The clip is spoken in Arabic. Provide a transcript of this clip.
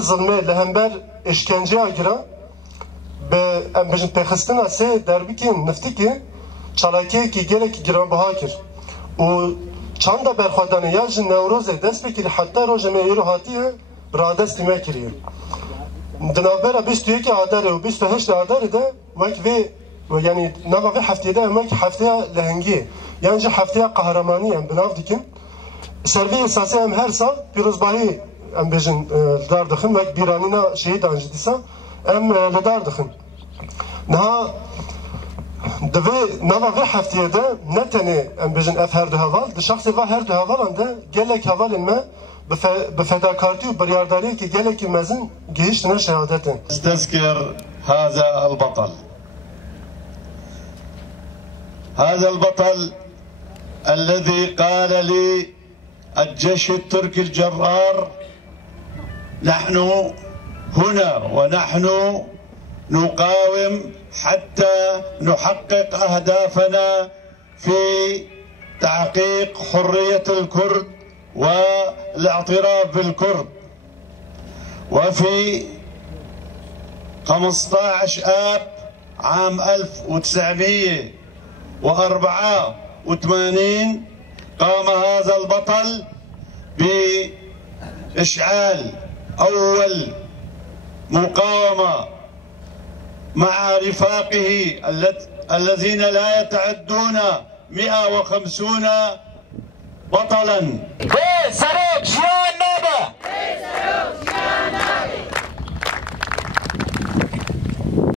ظلمه لهمبر اشکنجه اگرا به امبجن پخستنا سه دربیکین نفتی که چالاکه که گلک گرانبها کرد و چند برخوادانه یا جن نوروز دست بکری حتی روز میرو هاتیه را دستی میکریه دنابرا 21 آذر و 28 آذر ده وقت و یعنی نوا و هفته ده وقت هفته لهنگی یعنی جو هفته قهرمانی هم بناف دیکن سروی اساسی هم هر سال پیروزباهی ام بجن لدار دخن وقت بیرانینا شهید آنجدیسا ام لدار دخن نها دوی نوا و هفته ده نتنه ام بجن اف هر دو هوال ده شخص و هر دو هوال ده گلک هوال ما بفداكارتي وبريارداري كي قالك مازن جيشنا شهادتين. استذكر هذا البطل. هذا البطل الذي قال لي الجيش التركي الجرار نحن هنا ونحن نقاوم حتى نحقق أهدافنا في تحقيق حرية الكرد والاعتراف بالكرد. وفي 15 آب عام 1984 قام هذا البطل بإشعال أول مقاومة مع رفاقه الذين لا يتعدون 150 بطلا.